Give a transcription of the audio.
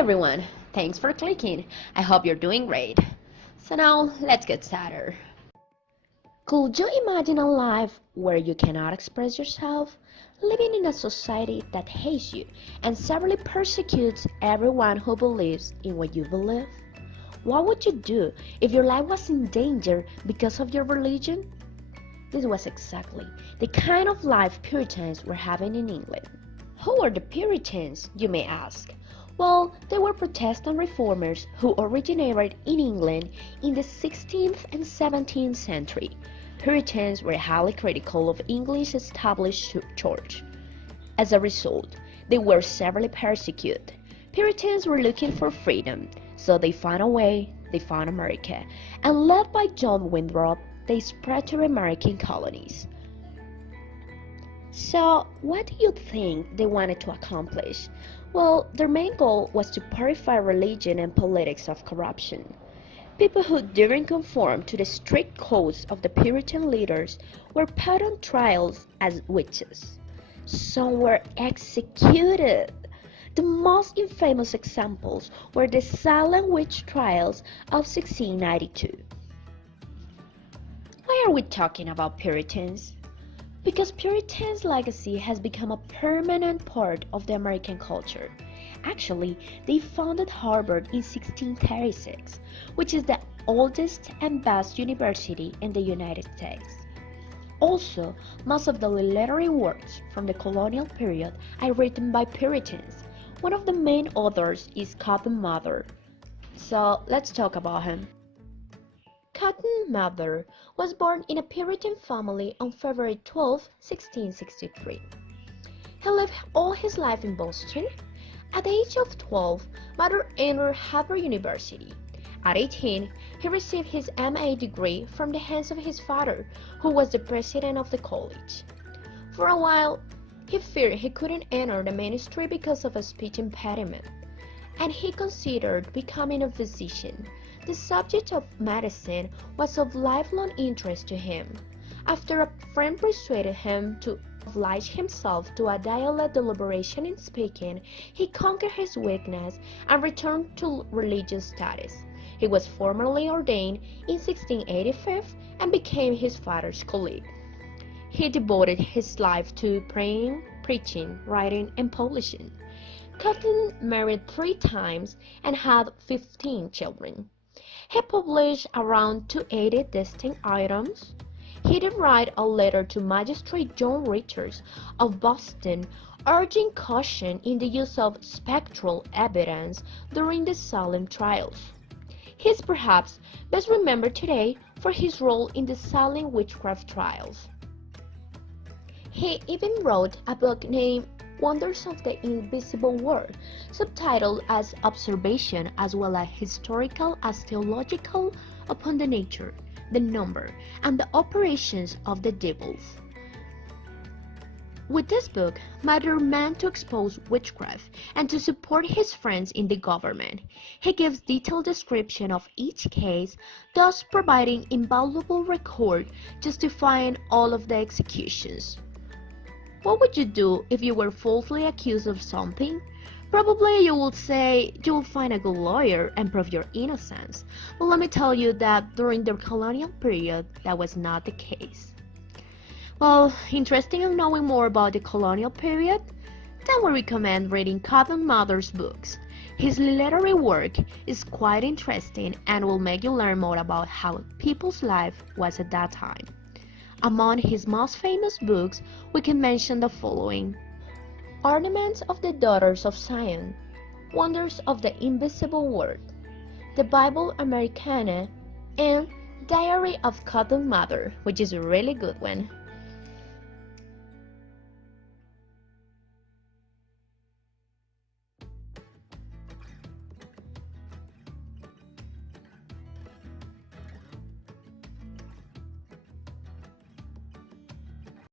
everyone, thanks for clicking. I hope you're doing great. So now, let's get started. Could you imagine a life where you cannot express yourself? Living in a society that hates you and severely persecutes everyone who believes in what you believe? What would you do if your life was in danger because of your religion? This was exactly the kind of life Puritans were having in England. Who were the Puritans, you may ask? Well, they were Protestant reformers who originated in England in the 16th and 17th century. Puritans were highly critical of English established church. As a result, they were severely persecuted. Puritans were looking for freedom, so they found a way, they found America, and led by John Winthrop, they spread to American colonies. So, what do you think they wanted to accomplish? Well, their main goal was to purify religion and politics of corruption. People who didn't conform to the strict codes of the Puritan leaders were put on trials as witches. Some were executed. The most infamous examples were the Salem witch trials of 1692. Why are we talking about Puritans? Because Puritan's legacy has become a permanent part of the American culture. Actually, they founded Harvard in 1636, which is the oldest and best university in the United States. Also, most of the literary works from the colonial period are written by Puritans. One of the main authors is Cotton Mather. So, let's talk about him. Cotton Mather was born in a Puritan family on February 12, 1663. He lived all his life in Boston. At the age of 12, Mather entered Harvard University. At 18, he received his MA degree from the hands of his father, who was the president of the college. For a while, he feared he couldn't enter the ministry because of a speech impediment, and he considered becoming a physician. The subject of medicine was of lifelong interest to him. After a friend persuaded him to oblige himself to a dialect deliberation in speaking, he conquered his weakness and returned to religious studies. He was formally ordained in 1685 and became his father's colleague. He devoted his life to praying, preaching, writing, and publishing. Cotton married 3 times and had 15 children. He published around 280 distinct items. He did write a letter to Magistrate John Richards of Boston urging caution in the use of spectral evidence during the Salem trials. He is perhaps best remembered today for his role in the Salem witchcraft trials. He even wrote a book named Wonders of the Invisible World, subtitled as Observation as well as Historical as Theological upon the nature, the number, and the operations of the devils. With this book, Mather meant to expose witchcraft and to support his friends in the government. He gives detailed description of each case, thus providing invaluable record justifying all of the executions. What would you do if you were falsely accused of something? Probably you would say you will find a good lawyer and prove your innocence. But let me tell you that during the colonial period, that was not the case. Well, interested in knowing more about the colonial period? Then we recommend reading Cotton Mather's books. His literary work is quite interesting and will make you learn more about how people's life was at that time. Among his most famous books, we can mention the following: Ornaments of the Daughters of Zion, Wonders of the Invisible World, The Bible Americana, and Diary of Cotton Mather, which is a really good one.